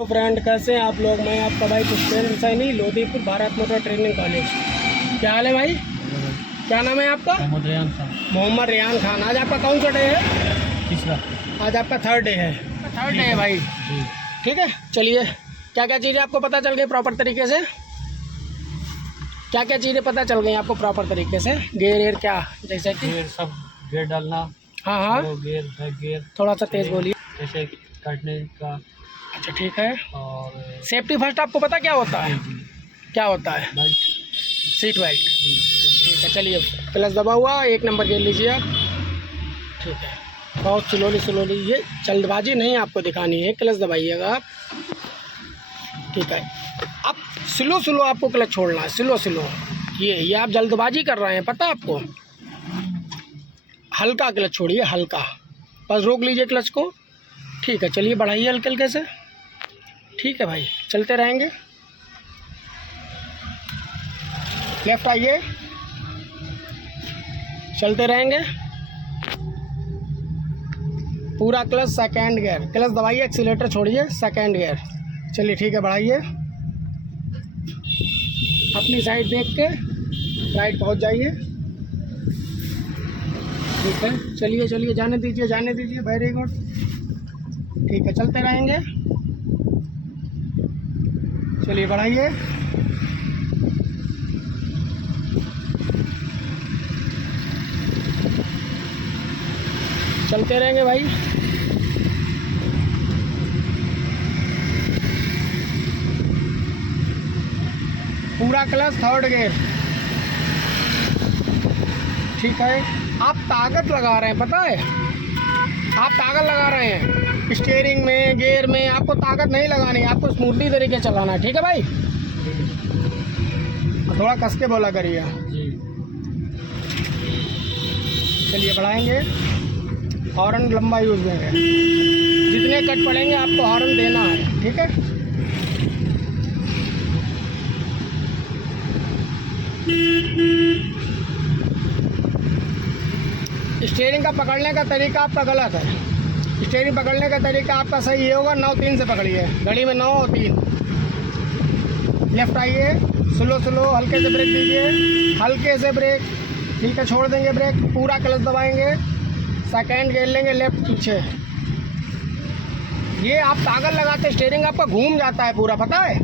तो फ्रेंड कैसे हैं आप लोग। मैं आपका भाई Pushpendra Saini, Lodhipur Bharat motor training college. क्या हाल है भाई? क्या नाम है आपका? मोहम्मद रेहान खान। आज आपका कौन सा डे है? तीसरा। आज आपका थर्ड डे है। थर्ड डे है भाई। ठीक है, चलिए क्या क्या चीज़ें आपको पता चल गई प्रॉपर तरीके से? क्या क्या चीज़ें पता चल गई आपको प्रॉपर तरीके से? गेयर क्या, जैसे कि गेयर सब गेयर डालना। हाँ हाँ, गेयर बैक गेयर थोड़ा सा तेज़ बोलिए। जैसे काटने का। अच्छा ठीक है। और सेफ्टी फर्स्ट आपको पता क्या होता है? क्या होता है? बेल्ट। Seat belt. ठीक है, चलिए क्लच दबा हुआ, 1 नंबर गेयर लीजिए आप। ठीक है, बहुत स्लोली, ये जल्दबाजी नहीं आपको दिखानी है, क्लच दबाइएगा आप। ठीक है, अब स्लो आपको क्लच छोड़ना है, स्लो। ये आप जल्दबाजी कर रहे हैं, पता है आपको? हल्का क्लच छोड़िए, हल्का, बस रोक लीजिए क्लच को। ठीक है, चलिए बढ़ाइए हल्के हल्के से। ठीक है भाई, चलते रहेंगे। लेफ्ट आइए, चलते रहेंगे। पूरा क्लच सेकेंड गियर, क्लच दबाइए, एक्सीलेटर छोड़िए, सेकेंड गियर। चलिए ठीक है, बढ़ाइए। अपनी साइड देख के राइट पहुंच जाइए। ठीक है, चलिए जाने दीजिए, वेरी गुड। ठीक है, चलते रहेंगे। चलिए बढ़ाइए। चलते रहेंगे भाई। पूरा क्लच थर्ड गियर। ठीक है, आप ताकत लगा रहे हैं, पता है? आप ताकत लगा रहे हैं स्टीयरिंग में, गियर में। आपको ताकत नहीं लगानी, आपको स्मूथली तरीके से चलाना है। ठीक है भाई, थोड़ा कस के बोला करिए। चलिए बढ़ाएंगे। हॉर्न लंबा यूज करेंगे, जितने कट पड़ेंगे आपको हॉर्न देना है। ठीक है, स्टीयरिंग का पकड़ने का तरीका आपका गलत है। स्टीयरिंग पकड़ने का तरीका आपका सही ये होगा, 9-3 से पकड़िए। घड़ी में 9 और 3। लेफ्ट आइए, स्लो हल्के से ब्रेक दीजिए, हल्के से ब्रेक। ठीक है, छोड़ देंगे ब्रेक, पूरा क्लच दबाएंगे, सेकेंड गियर लेंगे, लेफ्ट पीछे। ये आप ताकत लगाते स्टीयरिंग आपका घूम जाता है पूरा, पता है?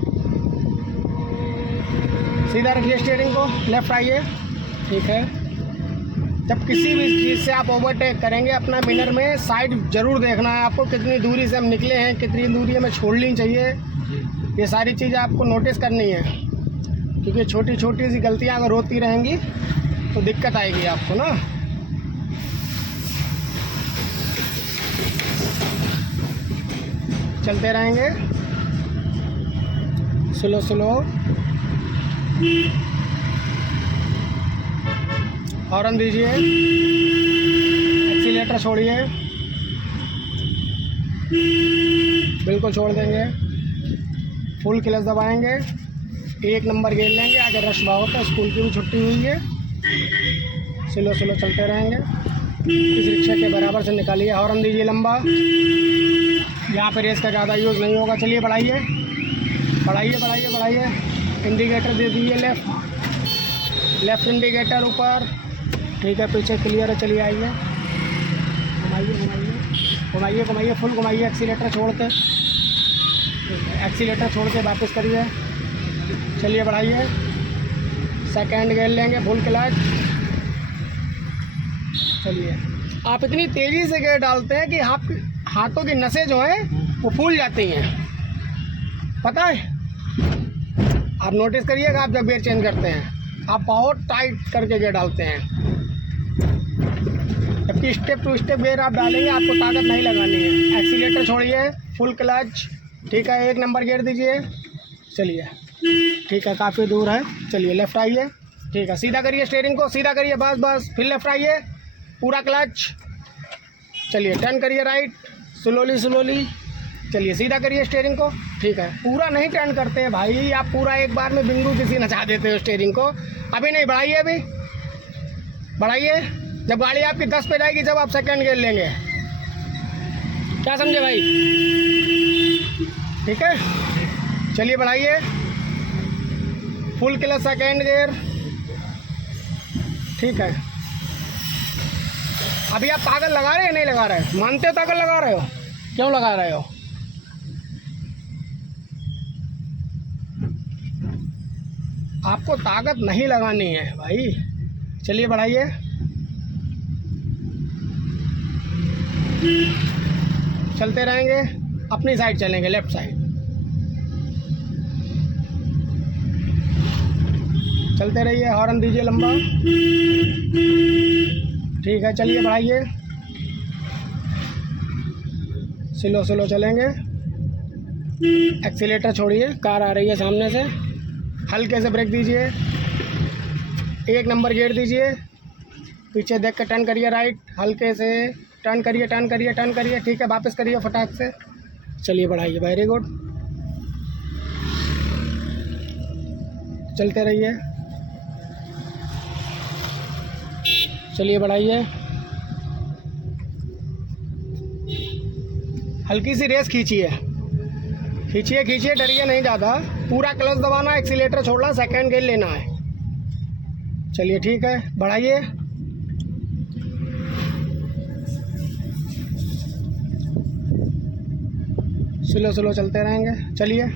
सीधा रखिए स्टीयरिंग को, लेफ्ट आइए। ठीक है, जब किसी भी चीज़ से आप ओवरटेक करेंगे अपना मिरर में साइड जरूर देखना है आपको, कितनी दूरी से हम निकले हैं, कितनी दूरी हमें छोड़नी चाहिए। ये सारी चीज़ें आपको नोटिस करनी है, क्योंकि छोटी सी गलतियां अगर होती रहेंगी तो दिक्कत आएगी आपको ना। चलते रहेंगे स्लो। हॉर्न दीजिए, एक्सीलेटर छोड़िए, बिल्कुल छोड़ देंगे। फुल क्लच दबाएंगे, 1 नंबर गियर लेंगे। आगे रश बहुत है, स्कूल की भी छुट्टी हुई है। स्लो चलते रहेंगे। इस रिक्शा के बराबर से निकालिए। हॉर्न दीजिए लंबा, यहाँ पर रेस का ज़्यादा यूज़ नहीं होगा। चलिए बढ़ाइए। इंडिकेटर दे दीजिए, लेफ्ट इंडिकेटर ऊपर। ठीक है, पीछे क्लियर है। चलिए आइए, घुमाइए, फुल घुमाइए। एक्सीलेटर छोड़ के वापस करिए। चलिए बढ़ाइए, सेकेंड गियर लेंगे, फुल क्लच। चलिए, आप इतनी तेज़ी से गियर डालते हैं कि हाथों की नसें जो हैं वो फूल जाती हैं, पता है? आप नोटिस करिएगा, आप जब गियर चेंज करते हैं आप बहुत टाइट करके गियर डालते हैं, जबकि स्टेप टू स्टेप गियर आप डालेंगे, आपको ताकत नहीं लगानी है। एक्सीलेटर छोड़िए, फुल क्लच। ठीक है, 1 नंबर गियर दीजिए। चलिए ठीक है, काफ़ी दूर है। चलिए लेफ्ट आइए। ठीक है, सीधा करिए स्टीयरिंग को, सीधा करिए, बस। फिर लेफ्ट आइए, पूरा क्लच। चलिए टर्न करिए राइट, स्लोली। चलिए सीधा करिए स्टीयरिंग को। ठीक है, पूरा नहीं टर्न करते हैं भाई, आप पूरा एक बार में बिंगू किसी नचा देते हो स्टीयरिंग को। अभी नहीं, बढ़ाइए। जब गाड़ी आपकी 10 पे जाएगी, जब आप सेकंड गियर लेंगे। क्या समझे भाई? ठीक है, चलिए बढ़ाइए। Full clutch second gear. ठीक है, अभी आप ताकत लगा रहे हैं नहीं लगा रहे? मानते हो ताकत लगा रहे हो? क्यों लगा रहे हो? आपको ताकत नहीं लगानी है भाई। चलिए बढ़ाइए। चलते रहेंगे, अपनी साइड चलेंगे, लेफ्ट साइड। चलते रहिए, हॉर्न दीजिए लंबा। ठीक है, चलिए बढ़ाइए। स्लो स्लो चलेंगे। एक्सीलेटर छोड़िए, कार आ रही है सामने से। हल्के से ब्रेक दीजिए, 1 नंबर गियर दीजिए। पीछे देख कर टर्न करिए राइट, हल्के से टर्न करिए, टर्न करिए, टर्न करिए। ठीक है, वापस करिए फटाक से। चलिए बढ़ाइए, वेरी गुड। चलते रहिए, चलिए बढ़ाइए। हल्की सी रेस खींचिए, खींचिए खींचिए, डरिए नहीं ज़्यादा। पूरा क्लच दबाना, एक्सीलेटर छोड़ना, सेकंड गियर लेना है। चलिए ठीक है, बढ़ाइए। स्लो स्लो चलते रहेंगे। चलिए,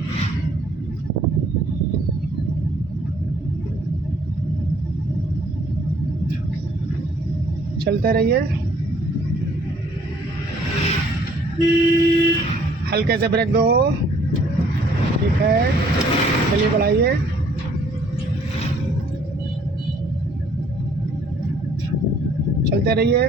चलते रहिए। हल्के से ब्रेक दो। ठीक है, चलिए बढ़ाइए। चलते रहिए।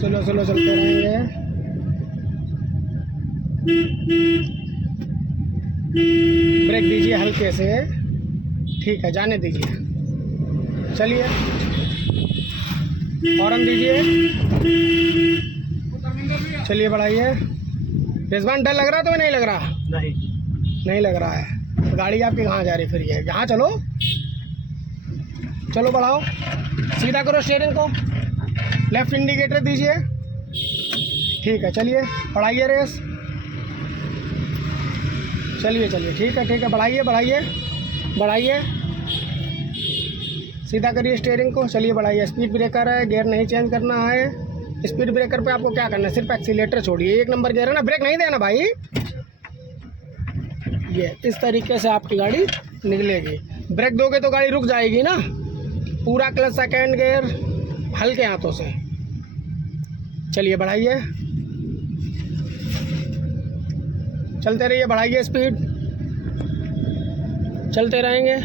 स्लो स्लो चलते रहेंगे। ब्रेक दीजिए हल्के से। ठीक है, जाने दीजिए। चलिए, हॉर्न दीजिए। चलिए बढ़ाइए। रिजवान, डर लग रहा है तो नहीं लग रहा? नहीं, नहीं लग रहा है। गाड़ी आपकी कहाँ जा रही फिर? ये यहाँ चलो, चलो बढ़ाओ। सीधा करो स्टीयरिंग को, लेफ्ट इंडिकेटर दीजिए। ठीक है, चलिए बढ़ाइए रेस। चलिए चलिए, ठीक है ठीक है, बढ़ाइए बढ़ाइए बढ़ाइए। सीधा करिए स्टीयरिंग को। चलिए बढ़ाइए। स्पीड ब्रेकर है, गियर नहीं चेंज करना है। स्पीड ब्रेकर पे आपको क्या करना है, सिर्फ एक्सीलेटर छोड़िए। 1 नंबर गियर है ना, ब्रेक नहीं देना भाई। ये इस तरीके से आपकी गाड़ी निकलेगी। ब्रेक दोगे तो गाड़ी रुक जाएगी ना। पूरा क्लच सेकेंड गियर, हल्के हाथों से। चलिए बढ़ाइए। चलते रहिए, बढ़ाइए स्पीड। चलते रहेंगे।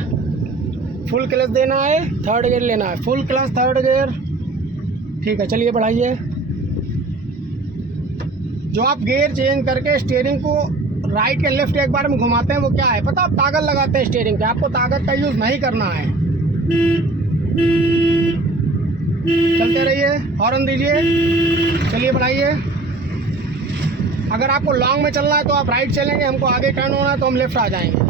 फुल क्लच देना है, थर्ड गियर लेना है। Full clutch third gear. ठीक है, चलिए बढ़ाइए। जो आप गियर चेंज करके स्टीयरिंग को राइट या लेफ्ट एक बार में घुमाते हैं, वो क्या है पता? आप ताकत लगाते हैं स्टीयरिंग पे। आपको ताकत का यूज़ नहीं करना है। चलते रहिए, हॉर्न दीजिए। चलिए बढ़ाइए। अगर आपको लॉन्ग में चलना है तो आप राइट चलेंगे, हमको आगे टर्न होना है तो हम लेफ्ट आ जाएंगे।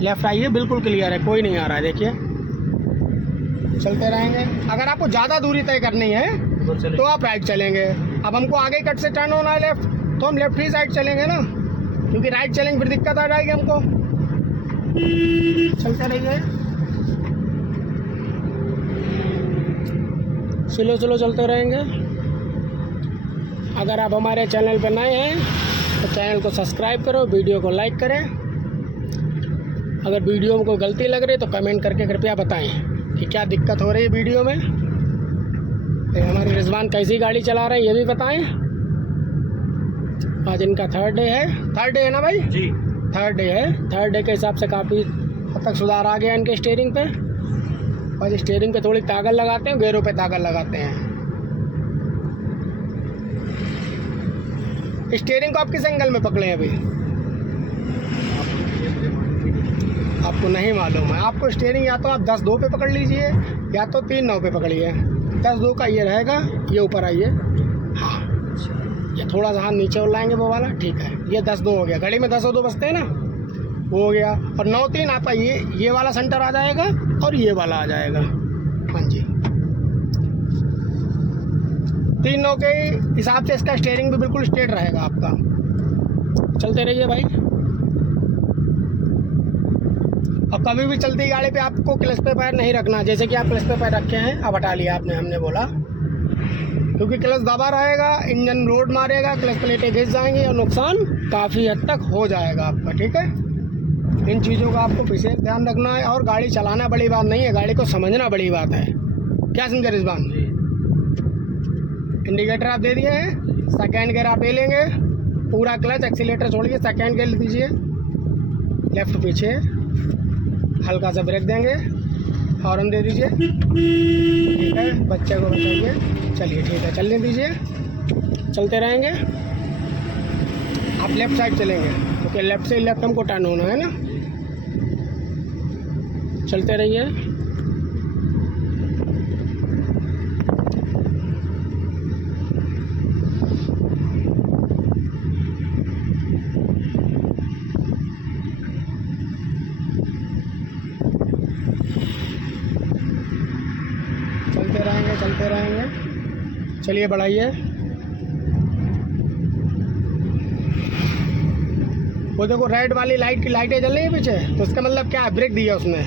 लेफ्ट आइए, बिल्कुल क्लियर है, कोई नहीं आ रहा है। देखिए, चलते रहेंगे। अगर आपको ज़्यादा दूरी तय करनी है तो आप राइट चलेंगे। अब हमको आगे कट से टर्न होना है लेफ्ट, तो हम लेफ्ट ही साइड चलेंगे ना, क्योंकि राइट चलेंगे फिर दिक्कत आ जाएगी हमको। चलते रहिए, स्लो स्लो चलते रहेंगे। अगर आप हमारे चैनल पर नए हैं तो चैनल को सब्सक्राइब करो, वीडियो को लाइक करें। अगर वीडियो में कोई गलती लग रही है तो कमेंट करके कृपया बताएं कि क्या दिक्कत हो रही है वीडियो में। हमारे रिजवान कैसी गाड़ी चला रहे हैं ये भी बताएं। आज इनका थर्ड डे है। थर्ड डे है ना भाई? जी, थर्ड डे है। थर्ड डे के हिसाब से काफ़ी हद तक सुधार आ गया इनके स्टीयरिंग पे। और स्टीयरिंग पे थोड़ी ताकत लगाते हैं, गियरों पे ताकत लगाते हैं। स्टीयरिंग को आप किस एंगल में पकड़े हैं अभी? आपको नहीं मालूम है। आपको स्टीयरिंग या तो आप 10-2 पे पकड़ लीजिए या तो 3-9 पे पकड़िए। 10-2 का ये रहेगा। ये ऊपर आइए, हाँ, ये थोड़ा सा हाथ नीचे और लाएंगे वो वाला। ठीक है, ये 10-2 हो गया। घड़ी में 10 और 2 बजते हैं ना। वो हो गया। और 9-3 आपका ये वाला सेंटर आ जाएगा और ये वाला आ जाएगा। हाँ जी, 3 9 के हिसाब से इसका स्टीयरिंग भी बिल्कुल स्ट्रेट रहेगा आपका। चलते रहिए भाई। और कभी भी चलती गाड़ी पे आपको क्लच पे पैर नहीं रखना। जैसे कि आप क्लच पे पैर रखे हैं, अब हटा लिया आपने, हमने बोला, क्योंकि क्लच दबा रहेगा, इंजन लोड मारेगा, क्लच प्लेटें घिस जाएंगी और नुकसान काफ़ी हद तक हो जाएगा आपका। ठीक है, इन चीज़ों का आपको विशेष ध्यान रखना है। और गाड़ी चलाना बड़ी बात नहीं है, गाड़ी को समझना बड़ी बात है। क्या समझे रिजवान? इंडिकेटर आप दे दिए हैं, सेकेंड गियर आप ले लेंगे, पूरा क्लच एक्सीलेटर छोड़िए, सेकेंड गियर दीजिए, लेफ्ट पीछे, हल्का सा ब्रेक देंगे, हॉर्न दे दीजिए। ठीक है, बच्चे को बचाइए। चलिए ठीक है, चलने दीजिए, चलते रहेंगे। आप लेफ़्ट साइड चलेंगे क्योंकि लेफ़्ट से लेफ़्ट हमको टर्न होना है ना। चलते रहिए। चलते रहेंगे। चलिए बढ़ाइए। वो देखो रेड वाली लाइट की लाइटें जल रही है पीछे, तो इसका मतलब क्या है, ब्रेक दिया उसने।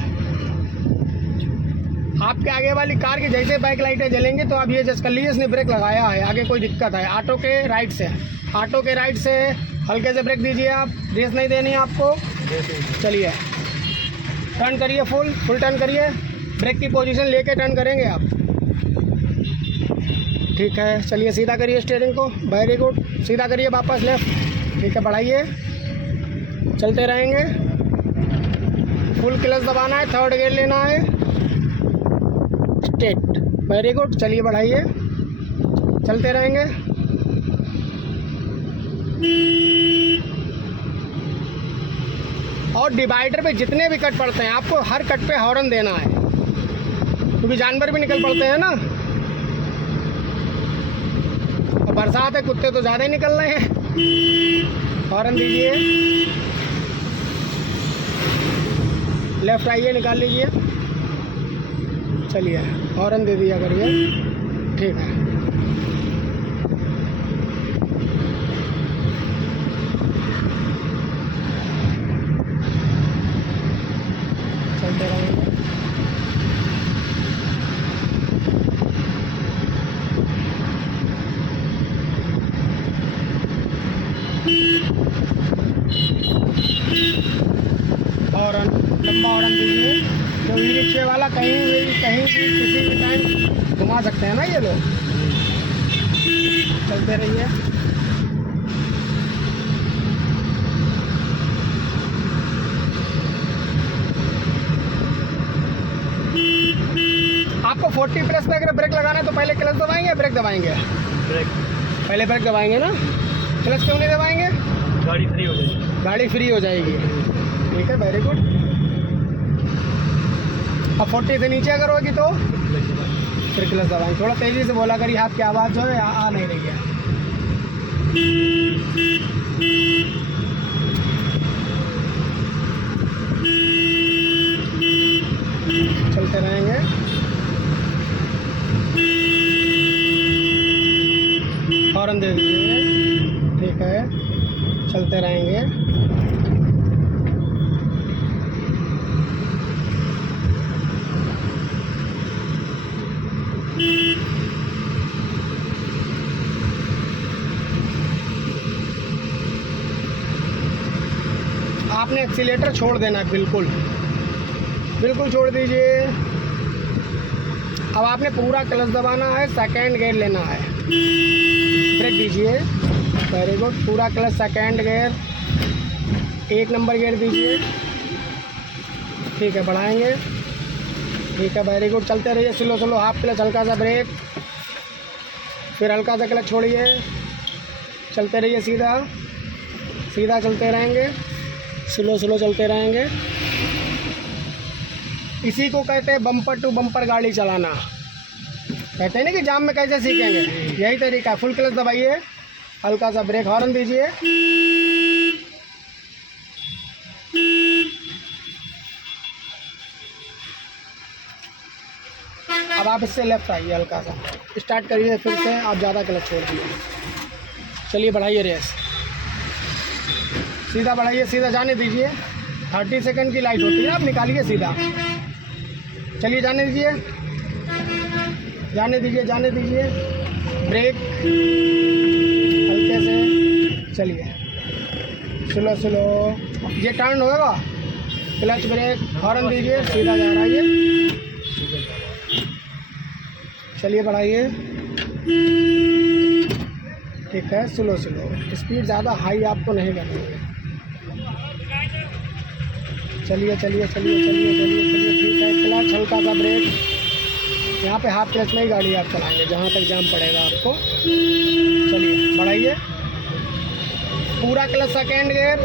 आपके आगे वाली कार की जैसे बाइक लाइटें जलेंगी तो आप ये जस्ट कर लीजिए इसने ब्रेक लगाया है, आगे कोई दिक्कत है। ऑटो के राइट से हल्के से ब्रेक दीजिए आप, रेस नहीं देनी है आपको। चलिए टर्न करिए, फुल टर्न करिए, ब्रेक की पोजीशन लेके टर्न करेंगे आप। ठीक है, चलिए सीधा करिए स्टीयरिंग को, वेरी गुड, सीधा करिए वापस लेफ्ट। ठीक है, बढ़ाइए, चलते रहेंगे। फुल क्लच दबाना है, थर्ड गियर लेना है, स्ट्रेट, वेरी गुड। चलिए बढ़ाइए, चलते रहेंगे। और डिवाइडर पे जितने भी कट पड़ते हैं आपको हर कट पे हॉर्न देना है, क्योंकि जानवर भी निकल पड़ते हैं ना। और बरसात है, कुत्ते तो ज़्यादा ही निकल रहे हैं। हॉर्न दीजिए, लेफ्ट आइए, निकाल लीजिए। चलिए हॉर्न दे दिया करिए। ठीक है, चलते रहेंगे। हॉर्न, लंबा हॉर्न दीजिए। तो ई रिक्शे वाला कहीं भी किसी भी टाइम घुमा सकते हैं ना ये लोग। चलते रहिए। आपको 40 प्लस पे अगर ब्रेक लगाना है तो पहले क्लच दबाएंगे, ब्रेक दबाएंगे? ब्रेक पहले ब्रेक दबाएंगे ना, क्लच क्यों नहीं दबाएंगे? गाड़ी फ्री हो जाएगी। गाड़ी फ्री हो जाएगी। ठीक है, वेरी गुड। अब 40 से नीचे अगर होगी तो फिर क्लच दबाएंगे। थोड़ा तेज़ी से बोला करिए, आपकी आवाज़ जो है आ नहीं रही है। चलते रहेंगे। हॉर्न दे दीजिए। ठीक है, चलते रहेंगे। आपने एक्सीलेटर छोड़ देना है, बिल्कुल छोड़ दीजिए। अब आपने पूरा क्लच दबाना है, सेकेंड गियर लेना है, ब्रेक दीजिए, वेरी गुड। पूरा clutch, second gear, 1 number gear दीजिए। ठीक है, बढ़ाएंगे। ठीक है, वेरी गुड। चलते रहिए, स्लो हाफ क्लच, हल्का सा ब्रेक, फिर हल्का सा क्लच छोड़िए। चलते रहिए, सीधा चलते रहेंगे, स्लो चलते रहेंगे। इसी को कहते हैं बम्पर टू बम्पर गाड़ी चलाना। कहते हैं ना कि जाम में कैसे सीखेंगे, यही तरीका। फुल क्लच दबाइए, हल्का सा ब्रेक, हॉर्न दीजिए। अब आप इससे लेफ्ट आइए, हल्का सा स्टार्ट करिए फिर से, आप ज़्यादा क्लच छोड़ दिए। चलिए बढ़ाइए रेस, सीधा बढ़ाइए, सीधा जाने दीजिए। 30 सेकंड की लाइट होती है, आप निकालिए सीधा। चलिए जाने दीजिए, जाने दीजिए, जाने दीजिए। ब्रेक हल्के से, चलिए स्लो स्लो। ये टर्न होगा, क्लच ब्रेक, हॉर्न दीजिए, सीधा जा रहा है ये। चलिए बढ़ाइए, ठीक है। स्लो स्लो, स्पीड ज़्यादा हाई आपको नहीं करनी है। चलिए चलिए चलिए चलिए चलिए चलिए, ठीक है। क्लच हल्का सा ब्रेक, यहाँ पे हाफ क्लच में ही गाड़ी आप चलाएंगे जहाँ तक जाम पड़ेगा आपको। चलिए बढ़ाइए, पूरा क्लच सेकेंड गियर।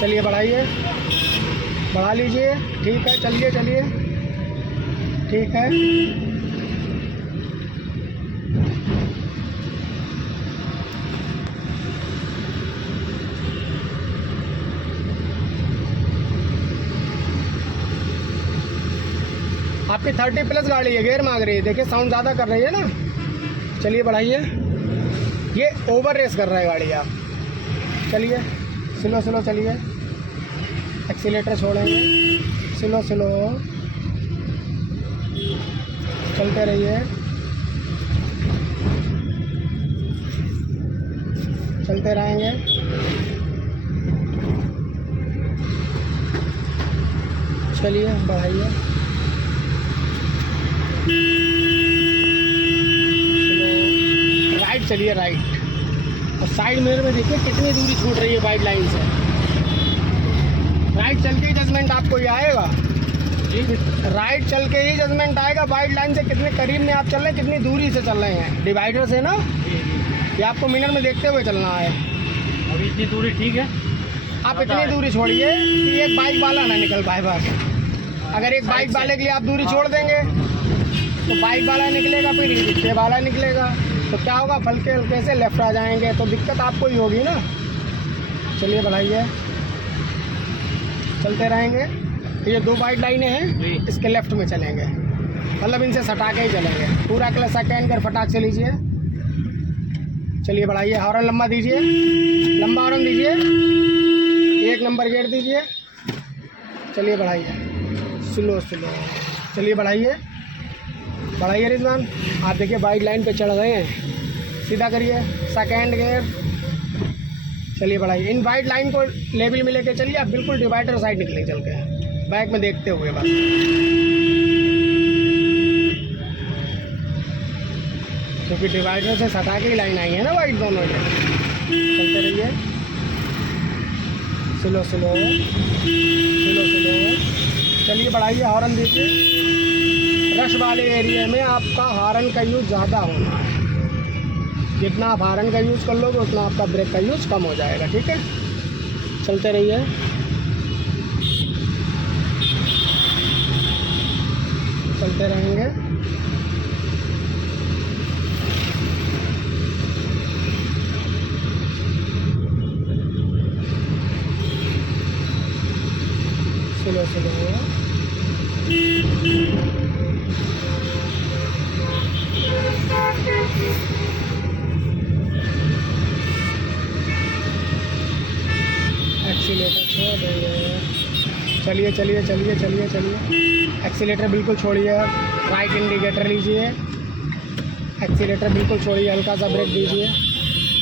चलिए बढ़ाइए, बढ़ा लीजिए, ठीक है। चलिए चलिए, ठीक है। आपकी 30+ गाड़ी है, गियर मांग रही है, देखिए साउंड ज़्यादा कर रही है ना। चलिए बढ़ाइए, ये ओवर रेस कर रहा है गाड़ी आप। चलिए स्लो स्लो चलिए, एक्सीलेटर छोड़ेंगे, स्लो स्लो चलते रहिए, चलते रहेंगे। चलिए बढ़ाइए, राइट चलिए, राइट। और साइड मिरर में देखिए कितनी दूरी छूट रही है वाइट लाइन से। राइट चल के ही जजमेंट आपको ये आएगा जी, राइट चल के ही जजमेंट आएगा। वाइट लाइन से कितने करीब में आप चल रहे हैं, कितनी दूरी से चल रहे हैं, डिवाइडर से ना। ये आपको मिरर में देखते हुए चलना है। अभी इतनी दूरी ठीक है, आप इतनी दूरी छोड़िए कि एक बाइक वाला ना निकल पाए बस। अगर एक बाइक वाले के लिए आप दूरी छोड़ देंगे तो बाइक वाला निकलेगा, फिर रिक्शे वाला निकलेगा, तो क्या होगा, हल्के हल्के से लेफ्ट आ जाएंगे, तो दिक्कत आपको ही होगी ना। चलिए बढ़ाइए, चलते रहेंगे। ये 2 वाइट लाइनें हैं, इसके लेफ्ट में चलेंगे, मतलब इनसे सटा के ही चलेंगे। पूरा क्लच सेकेंड कर फटाक से लीजिए। चलिए बढ़ाइए, हॉर्न लंबा दीजिए, लंबा हॉर्न दीजिए, 1 नंबर गेट दीजिए। चलिए बढ़ाइए, स्लो स्लो चलिए बढ़ाइए, बढ़ाइए रिजवान। आप देखिए वाइट लाइन पे चढ़ गए हैं, सीधा करिए, सेकेंड गियर। चलिए बढ़ाइए, इन वाइट लाइन को लेवल में लेके चलिए, आप बिल्कुल डिवाइडर साइड निकलें चल के, बैक में देखते हुए बस। क्योंकि डिवाइडर से सटा के ही लाइन आई है ना वाइट दोनों में। चलते रहिए, स्लो स्लो स्लो स्लो चलिए बढ़ाइए, हॉर्न दीजिए। रश वाले एरिया में आपका हॉर्न का यूज़ ज़्यादा होना है, जितना आप हॉर्न का यूज़ कर लोगे उतना आपका ब्रेक का यूज़ कम हो जाएगा, ठीक है। चलते रहिए, चलते रहेंगे। स्लो स्लो एक्सीलेटर छोड़ देंगे। चलिए चलिए चलिए चलिए चलिए, एक्सीलेटर बिल्कुल छोड़िए, राइट इंडिकेटर लीजिए, एक्सीलेटर बिल्कुल छोड़िए, हल्का सा ब्रेक दीजिए।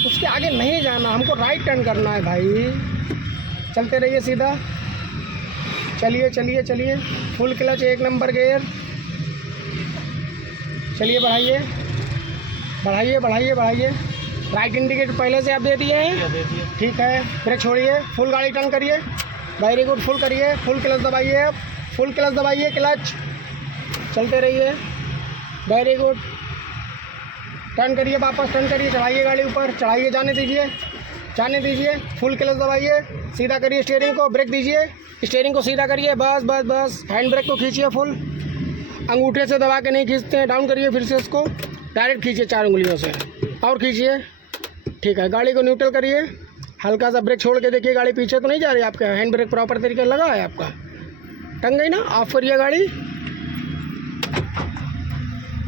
उसके आगे नहीं जाना, हमको राइट टर्न करना है भाई। चलते रहिए सीधा, चलिए चलिए चलिए, फुल क्लच, 1 नंबर गियर। चलिए बढ़ाइए बढ़ाइए बढ़ाइए बढ़ाइए, राइट इंडिकेटर पहले से आप दे दिए हैं, ठीक है। ब्रेक छोड़िए, फुल गाड़ी टर्न करिए, वेरी गुड, फुल करिए, फुल क्लच दबाइए, फुल क्लच दबाइए, क्लच। चलते रहिए, वेरी गुड, टर्न करिए, वापस टर्न करिए, चढ़ाइए गाड़ी ऊपर, चढ़ाइए, जाने दीजिए, जाने दीजिए, फुल क्लच दबाइए, सीधा करिए स्टीयरिंग को, ब्रेक दीजिए, स्टीयरिंग को सीधा करिए, बस बस बस, हैंड ब्रेक को खींचिए फुल, अंगूठे से दबा के नहीं खींचते हैं, डाउन करिए, फिर से उसको डायरेक्ट खींचिए 4 उंगलियों से, और खींचिए, ठीक है। गाड़ी को न्यूट्रल करिए, हल्का सा ब्रेक छोड़ के देखिए, गाड़ी पीछे तो नहीं जा रही, आपका हैंड ब्रेक प्रॉपर तरीके से लगा है आपका, टंग गई ना, ऑफ करिए गाड़ी, है